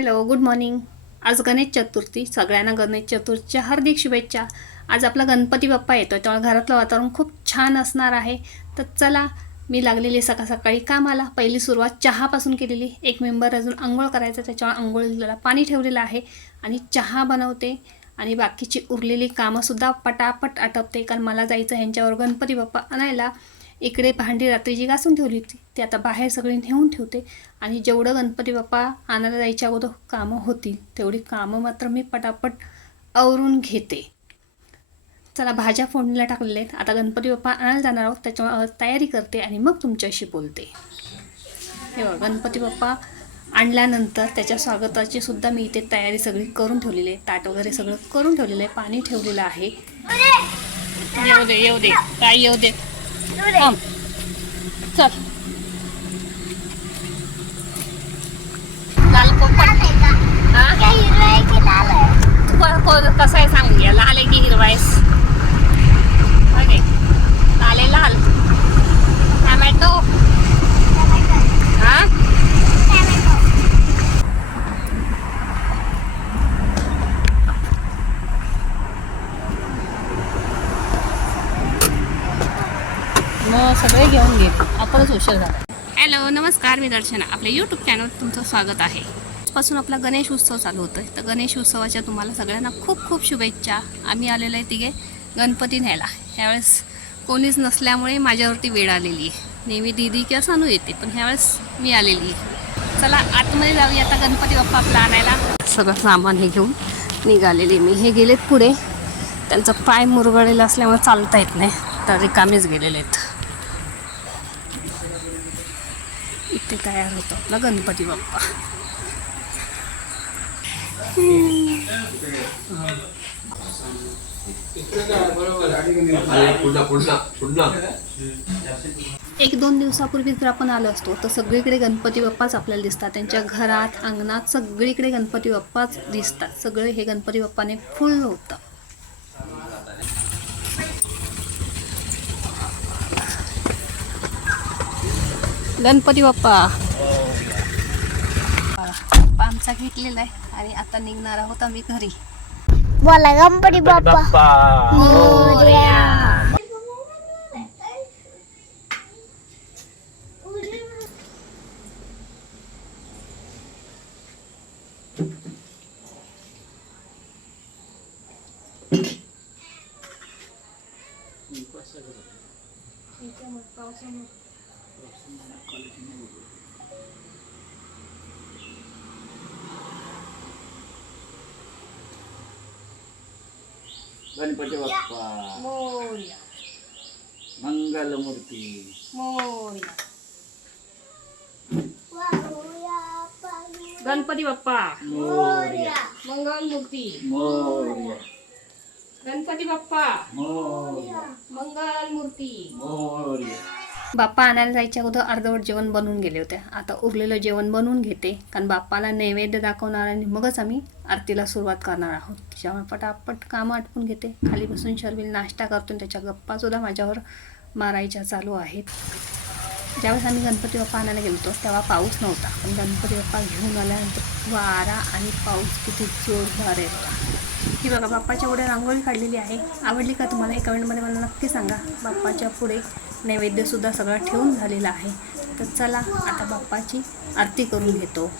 Hello good morning. आज गणेश चतुर्थी सगळ्यांना गणेश चतुर्थीच्या हार्दिक शुभेच्छा. आज आपला गणपती बाप्पा येतो त्यामुळे घरातलं वातावरण खूप छान असणार आहे. तर चला मी लागलेली सकाळ सकाळी कामाला. पहिली सुरुवात चहापासून केलेली. एक मेंबर अजून आंघोळ करायचं त्याच्यावर आंघोळीला पाणी ठेवलेलं आहे आणि चहा बनवते. आणि बाकीची उरलेली कामंसुद्धा पटापट आटपते कारण मला जायचं ह्यांच्यावर गणपती बाप्पा आणायला. इकडे भांडी रात्रीची घासून ठेवली होती. ती आता बाहेर सगळी नेऊन ठेवते. आणि जेवढं गणपती बाप्पा आणायला जायच्या अगोदर कामं होतील तेवढी कामं मात्र मी पटापट आवरून घेते. चला भाज्या फोडणीला टाकलेल्या आहेत. आता गणपती बाप्पा आणायला जाणार आहोत. त्याच्यामुळे तयारी करते आणि मग तुमच्याशी बोलते. हे बघा गणपती बाप्पा आणल्यानंतर त्याच्या स्वागताची सुद्धा मी इथे तयारी सगळी करून ठेवलेली आहे. ताट वगैरे सगळं करून ठेवलेलं आहे. पाणी ठेवलेलं आहे. येऊ दे येऊ दे. काय येऊ दे. थांब. चल लाल पोपट हा? तू को- को- कसं आहे सांग या लाल आहे की हिरवा आहेस ओके लाल आहे लाल टमॅटो हा सगळे घेऊन घे. आपणच उशीर झाला हॅलो नमस्कार मी दर्शना. आपल्या यूट्यूब चॅनल तुमचं स्वागत आहे. पासून आपला गणेश उत्सव चालू होतो तर गणेश उत्सवाच्या तुम्हाला सगळ्यांना खूप खूप शुभेच्छा. आम्ही आलेलो आहे तिघे गणपती न्यायला. ह्यावेळेस कोणीच नसल्यामुळे माझ्यावरती वेळ आलेली आहे. नेहमी दीदी किंवा सानू येते पण ह्यावेळेस मी आलेली आहे. चला आतमध्ये जाऊया आता गणपती बाप्पा आपला आणायला. सगळं सामान हे घेऊन निघालेले मी. हे गेलेत पुढे. त्यांचा पाय मुरगळलेला असल्यामुळे चालता येत नाही. तर रिकामीच गेलेले आहेत. इथे तयार होतो. आपला गणपती बाप्पा. एक दोन दिवसापूर्वी जर आपण आलो असतो तर सगळीकडे गणपती बाप्पाच आपल्याला दिसतात. त्यांच्या घरात अंगणात सगळीकडे गणपती बाप्पाच दिसतात. सगळे हे गणपती बाप्पाने फुल होतं. गणपती बाप्पा बाप्पा आमचा घेतलेला आहे आणि आता निघणार आहोत आम्ही घरी बोला गणपती बाप्पा गणपती बाप्पा मोर्या मंगलमूर्ती मोर्या गणपती बाप्पा मोर्या मंगल मूर्ती मोर्या गणपती बाप्पा मोर्या मंगल मूर्ती मोर्या बाप्पा आणायला जायच्या अगोदर अर्धवट जेवण बनवून गेले होते. आता उरलेलं जेवण बनवून घेते. कारण बाप्पाला नैवेद्य दाखवणार आणि मगच आम्ही आरतीला सुरुवात करणार आहोत. त्याच्यामुळे पटापट कामं आटपून घेते. खाली बसून शर्विल नाश्ता करतो आणि त्याच्या गप्पासुद्धा माझ्यावर मारायच्या चालू आहेत. ज्यावेळेस आम्ही गणपती बाप्पा आणायला गेलो होतो तेव्हा पाऊस नव्हता. पण गणपती बाप्पा घेऊन आल्यानंतर वारा आणि पाऊस किती जोरदार येतो ही बघा बाप्पाच्या पुढे रांगोळी काढलेली आहे. आवडली का तुम्हाला? हे कमेंटमध्ये मला नक्की सांगा. बाप्पाच्या पुढे नैवेद्यसुद्धा सगळं ठेवून झालेलं आहे. तर चला आता बाप्पाची आरती करून घेतो.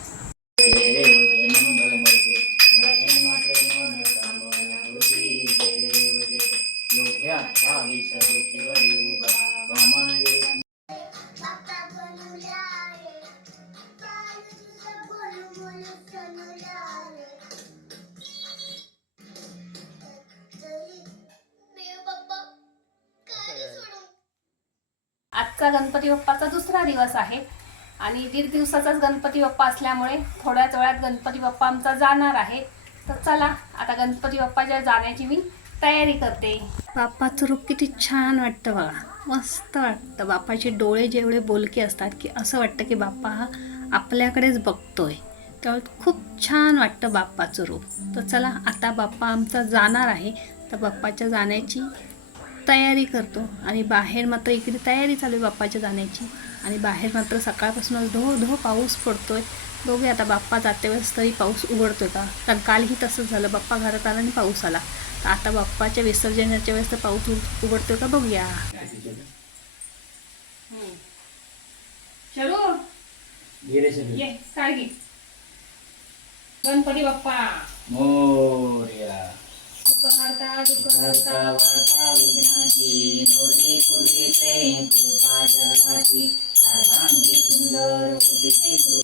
आजचा गणपती बाप्पाचा दुसरा दिवस आहे. आणि दीड दिवसाचाच गणपती बाप्पा असल्यामुळे थोड्याच वेळात गणपती बाप्पा आमचा जाणार आहे. तर चला आता गणपती बाप्पाच्या जाण्याची मी तयारी करते. बाप्पाचं रूप किती छान वाटतं बघा. मस्त वाटतं. बाप्पाचे डोळे जेवढे बोलके असतात की असं वाटतं की बाप्पा हा आपल्याकडेच बघतोय. त्यामुळे खूप छान वाटतं बाप्पाचं रूप. तर चला आता बाप्पा आमचा जाणार आहे. तर बाप्पाच्या जाण्याची तयारी करतो. आणि बाहेर मात्र इकडे तयारी चालू आहे बाप्पाच्या जाण्याची. आणि बाहेर मात्र सकाळपासूनच धो धो पाऊस पडतोय. दोघे आता बाप्पा जाते वेळेस तरी पाऊस उघडतोय का? कारण कालही तसंच झालं. बाप्पा घरात आला आणि पाऊस आला. तर आता बाप्पाच्या विसर्जनाच्या वेळेस तर पाऊस उघ- उघडतोय का? बघूया. गणपती बाप्पा. मोरया. हरता दुःख हरता वार्ता विघ्नाची मोरली फुले प्रेम कृपा जगाची सर्वांगी सुंदर उदिते सु-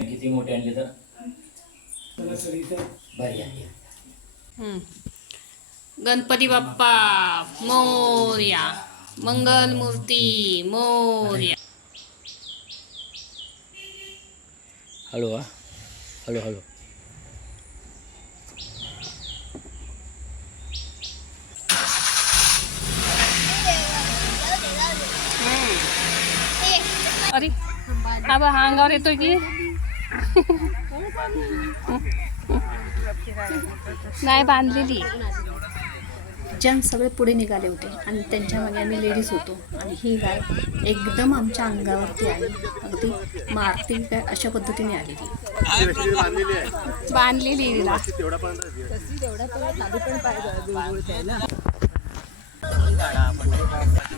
किती मोठे आणले तर. गणपती बाप्पा मोर्या मंगल मूर्ती मोर्या. हळू हा हळू अरे हा बा हा अंगावर येतोय की नाही बांधलेली जन सगळे पुढे निघाले होते आणि त्यांच्या मागे आम्ही लेडीज होतो. आणि ही गाय एकदम आमच्या अंगावरती आली. अगदी मारती काय अशा पद्धतीने आलेली. बांधलेली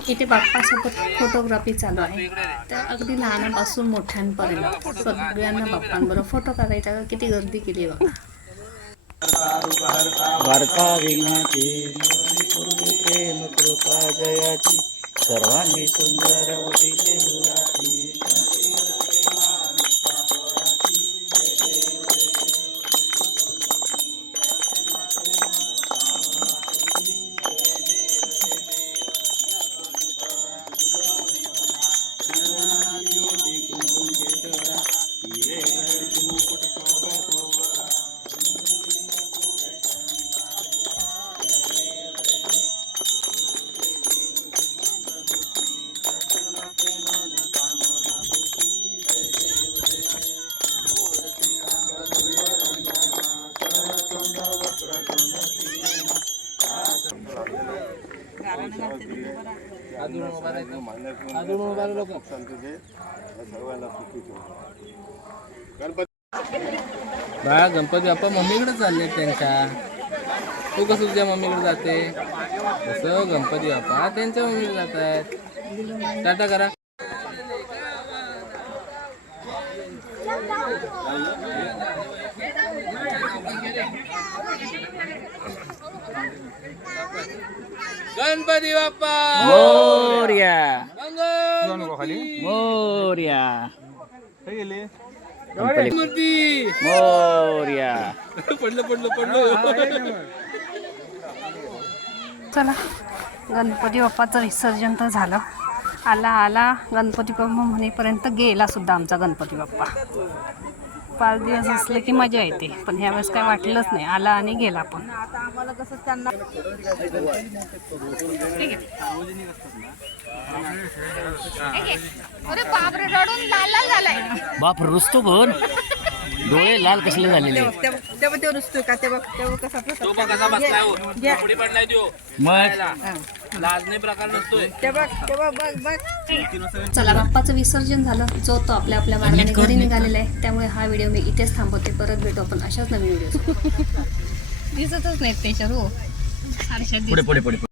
इथे बाप्पासोबत फोटोग्राफी चालू आहे. तर अगदी लहानापासून मोठ्यांपर्यंत सगळ्यांना बाप्पांबरोबर फोटो काढायचा. किती गर्दी केली आहे बघा पूर्वी प्रेम कृपा जयाची. सर्वांनी सुंदर उदिते दुराची बाळा गणपती बाप्पा मम्मीकडे चालले त्यांच्या. तू कसं तुझ्या मम्मीकडे जाते? तसं गणपती बाप्पा? त्यांच्या मम्मीकडे जात आहेत टाटा करा. गणपती बाप्पा! मोरया. मोरया. मूर्ती! मोरया. पडलं पडलं पडलं. चला गणपती बाप्पाचं विसर्जन तर झालं. आला आला गणपती बाप्पा म्हणेपर्यंत गेला सुद्धा आमचा गणपती बाप्पा. पाच दिवस असले की मजा येते. पण ह्यावेळेस काय वाटलंच नाही. आला आणि गेला पण. अरे बापरे रडून लाल लाल झालाय बाप रुसतो पण. डोळे लाल कसले झालेले तेव्हा ते रुसतोय का? तेव्हा कसा हो. मग? लाजणे प्रकार नसतोय. तेव्हा तेव्हा बघ बघ चला बाप्पाचं विसर्जन झालं. जो तो आपल्या आपल्या मार्गाने घरी निघालेला आहे त्यामुळे हा व्हिडिओ मी इथेच थांबवते. परत भेटू आपण अशाच नवीन व्हिडिओ दिसतच नाहीत त्याच्यावर हो. आरशात पुढे पुढे पुढे.